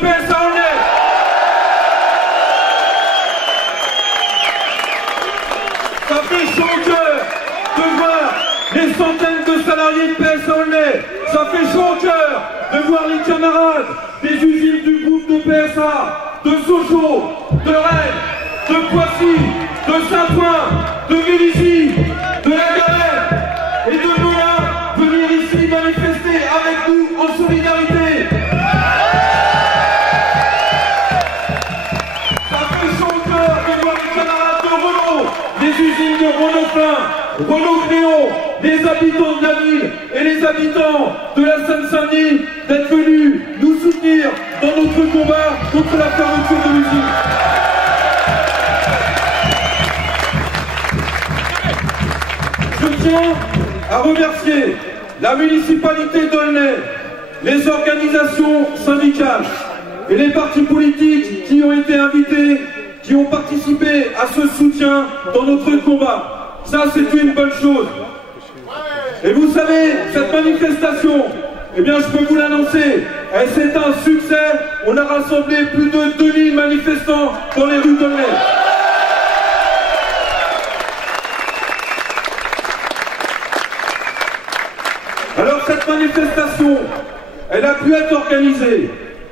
PSA Aulnay. Ça fait chaud au cœur de voir les centaines de salariés de PSA Aulnay. Ça fait chaud au cœur de voir les camarades des usines du groupe de PSA, de Sochaux, de Rennes, de Poissy, de Saint-Ouen, de Vélizy, de la Galère et de Melun venir ici manifester avec nous en solidarité. Ça fait chaud au cœur de voir les camarades de Renault, les usines de Renault-Plein, Renault-Cléon, les habitants de la ville et les habitants de la Seine-Saint-Denis d'être venus nous soutenir dans notre combat contre la fermeture de l'usine. Je tiens à remercier la municipalité d'Aulnay, les organisations syndicales et les partis politiques qui ont été invités, qui ont participé à ce soutien dans notre combat. Ça, c'est une bonne chose. Et vous savez, cette manifestation, eh bien, je peux vous l'annoncer, c'est un succès. On a rassemblé plus de 2000 manifestants dans les rues d'Aulnay. Alors, cette manifestation, elle a pu être organisée,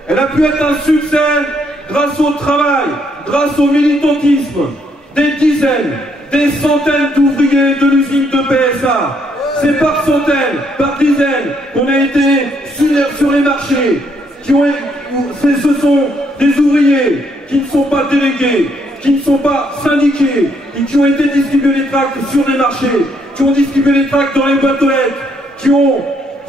elle a pu être un succès grâce au travail, grâce au militantisme des dizaines, des centaines d'ouvriers de l'usine de PSA. C'est par centaines, par dizaines qu'on a été sur les marchés. Ce sont des ouvriers qui ne sont pas délégués, qui ne sont pas syndiqués, et qui ont été distribués les tracts sur les marchés, qui ont distribué les tracts dans les boîtes aux lettres, qui ont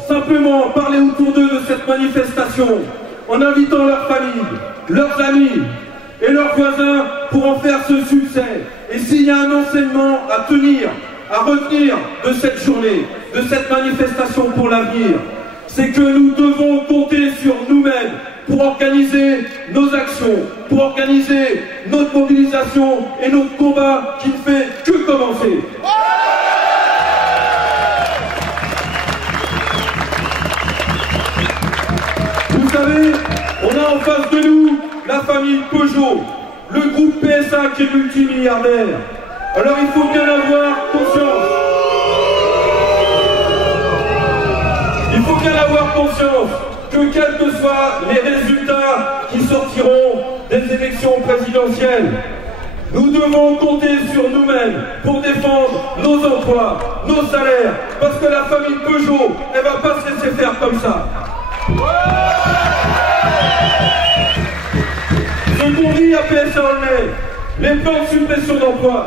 simplement parlé autour d'eux de cette manifestation, en invitant leurs familles, leurs amis et leurs voisins pour en faire ce succès. Et s'il y a un enseignement à tenir, à retenir de cette journée, de cette manifestation pour l'avenir, c'est que nous devons compter sur nous-mêmes pour organiser nos actions, pour organiser notre mobilisation et notre combat qui ne fait que commencer. Vous savez, on a en face de nous la famille Peugeot, le groupe PSA qui est multimilliardaire. Alors il faut bien avoir conscience. Il faut bien avoir conscience que quels que soient les résultats qui sortiront des élections présidentielles, nous devons compter sur nous-mêmes pour défendre nos emplois, nos salaires, parce que la famille Peugeot, elle va pas se laisser faire comme ça. Ce qu'on vit à PSA Aulnay, les plans de suppression d'emplois,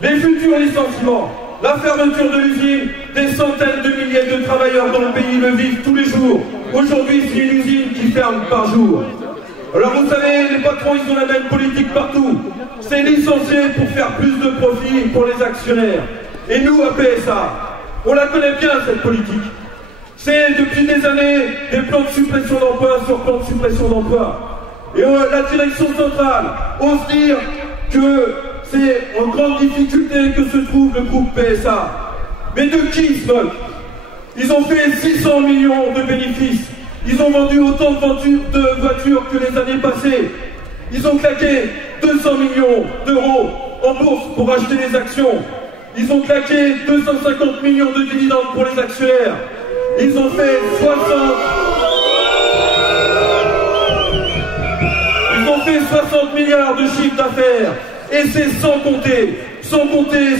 les futurs licenciements, la fermeture de l'usine, des centaines de milliers de travailleurs dans le pays le vivent tous les jours. Aujourd'hui, c'est une usine qui ferme par jour. Alors vous savez, les patrons, ils ont la même politique partout. C'est licencier pour faire plus de profit pour les actionnaires. Et nous, à PSA, on la connaît bien, cette politique. C'est depuis des années des plans de suppression d'emplois sur plans de suppression d'emplois. Et la direction centrale ose dire que c'est en grande difficulté que se trouve le groupe PSA. Mais de qui ils se moquent? Ils ont fait 600 millions de bénéfices. Ils ont vendu autant de voitures que les années passées. Ils ont claqué 200 millions d'euros en bourse pour acheter des actions. Ils ont claqué 250 millions de dividendes pour les actionnaires. Ils ont fait 60 milliards de chiffre d'affaires. Et c'est sans compter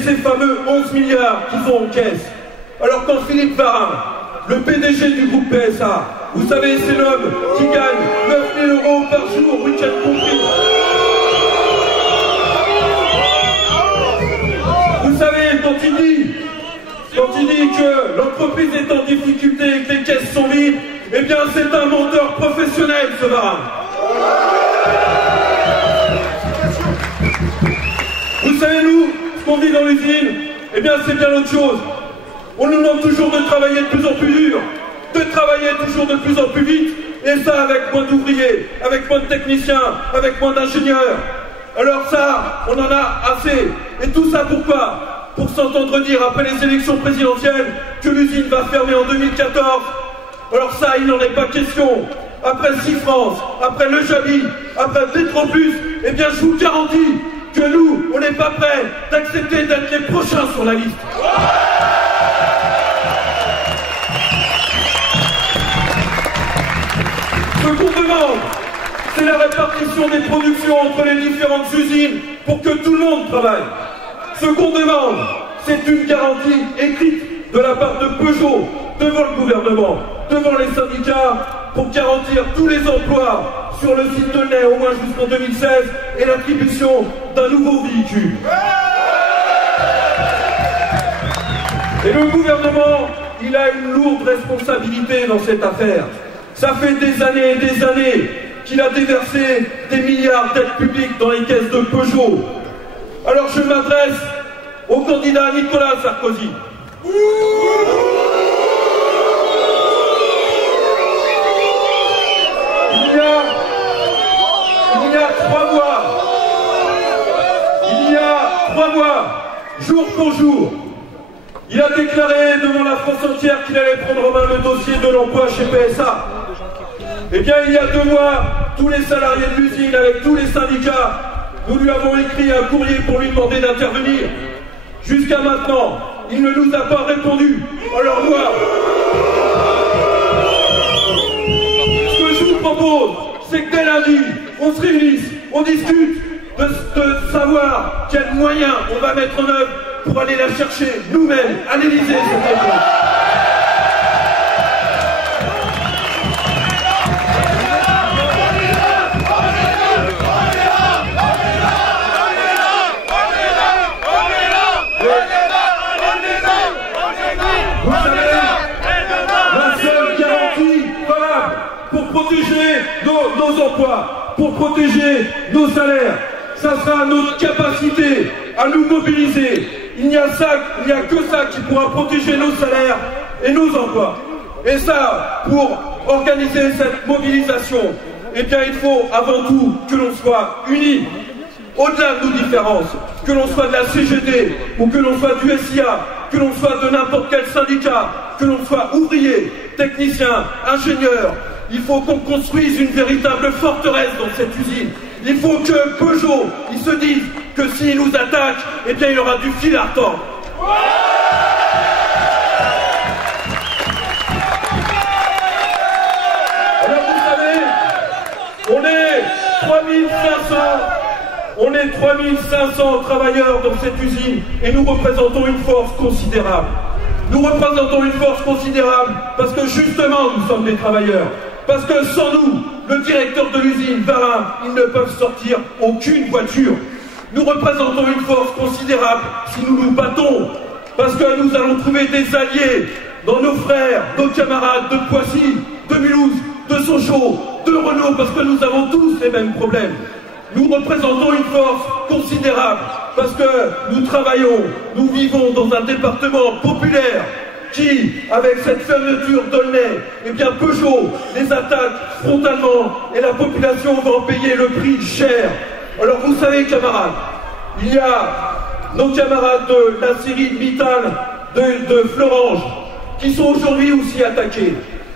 ces fameux 11 milliards qu'ils ont en caisse. Alors quand Philippe Varin, le PDG du groupe PSA, vous savez, c'est l'homme qui gagne 9 000 € par jour, week-end compris. Vous savez, quand il dit que l'entreprise est en difficulté et que les caisses sont vides, eh bien c'est un menteur professionnel, ce Varin. Vous savez, nous, ce qu'on vit dans l'usine, eh bien c'est bien autre chose. On nous demande toujours de travailler de plus en plus dur, de travailler toujours de plus en plus vite, et ça avec moins d'ouvriers, avec moins de techniciens, avec moins d'ingénieurs. Alors ça, on en a assez. Et tout ça pourquoi? Pour s'entendre dire après les élections présidentielles que l'usine va fermer en 2014. Alors ça, il n'en est pas question. après Sifrance, après Le Jabi, après Petroplus, eh bien je vous garantis que nous, on n'est pas prêts d'accepter d'être les prochains sur la liste. Ce qu'on demande, c'est la répartition des productions entre les différentes usines pour que tout le monde travaille. Ce qu'on demande, c'est une garantie écrite de la part de Peugeot devant le gouvernement, devant les syndicats, pour garantir tous les emplois sur le site de Ney au moins jusqu'en 2016 et l'attribution d'un nouveau véhicule. Et le gouvernement, il a une lourde responsabilité dans cette affaire. Ça fait des années et des années qu'il a déversé des milliards d'aides publiques dans les caisses de Peugeot. Alors je m'adresse au candidat Nicolas Sarkozy. Il y a 3 mois, jour pour jour, il a déclaré devant la France entière qu'il allait prendre en main le dossier de l'emploi chez PSA. Eh bien, il y a 2 mois, tous les salariés de l'usine, avec tous les syndicats, nous lui avons écrit un courrier pour lui demander d'intervenir. Jusqu'à maintenant, il ne nous a pas répondu. Alors moi, ce que je vous propose, c'est que dès lundi, on se réunisse, on discute de savoir quels moyens on va mettre en œuvre pour aller la chercher nous-mêmes à l'Élysée, cette réponse. Vous savez, la seule garantie valable pour protéger nos emplois, pour protéger nos salaires, ça sera notre capacité à nous mobiliser. Il n'y a que ça qui pourra protéger nos salaires et nos emplois. Et ça, pour organiser cette mobilisation, eh bien il faut avant tout que l'on soit unis, au-delà de nos différences, que l'on soit de la CGT ou que l'on soit du SIA, que l'on soit de n'importe quel syndicat, que l'on soit ouvrier, technicien, ingénieur. Il faut qu'on construise une véritable forteresse dans cette usine. Il faut que Peugeot, il se dise que s'il nous attaque, eh bien il aura du fil à retordre. Alors vous savez, on est 3500 travailleurs dans cette usine et nous représentons une force considérable. Nous représentons une force considérable parce que justement nous sommes des travailleurs. Parce que sans nous, le directeur de l'usine, Varin, ils ne peuvent sortir aucune voiture. Nous représentons une force considérable si nous nous battons. Parce que nous allons trouver des alliés dans nos frères, nos camarades de Poissy, de Mulhouse, de Sochaux, de Renault, parce que nous avons tous les mêmes problèmes. Nous représentons une force considérable parce que nous travaillons, nous vivons dans un département populaire qui, avec cette fermeture d'Aulnay, eh bien Peugeot les attaque frontalement et la population va en payer le prix cher. Alors vous savez camarades, il y a nos camarades de la série Mittal de Florange qui sont aujourd'hui aussi attaqués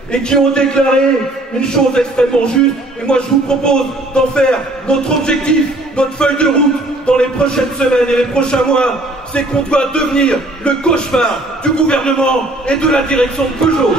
et qui ont déclaré une chose extrêmement juste, et moi je vous propose d'en faire notre objectif, notre feuille de route dans les prochaines semaines et les prochains mois, c'est qu'on doit devenir le cauchemar du gouvernement et de la direction de Peugeot.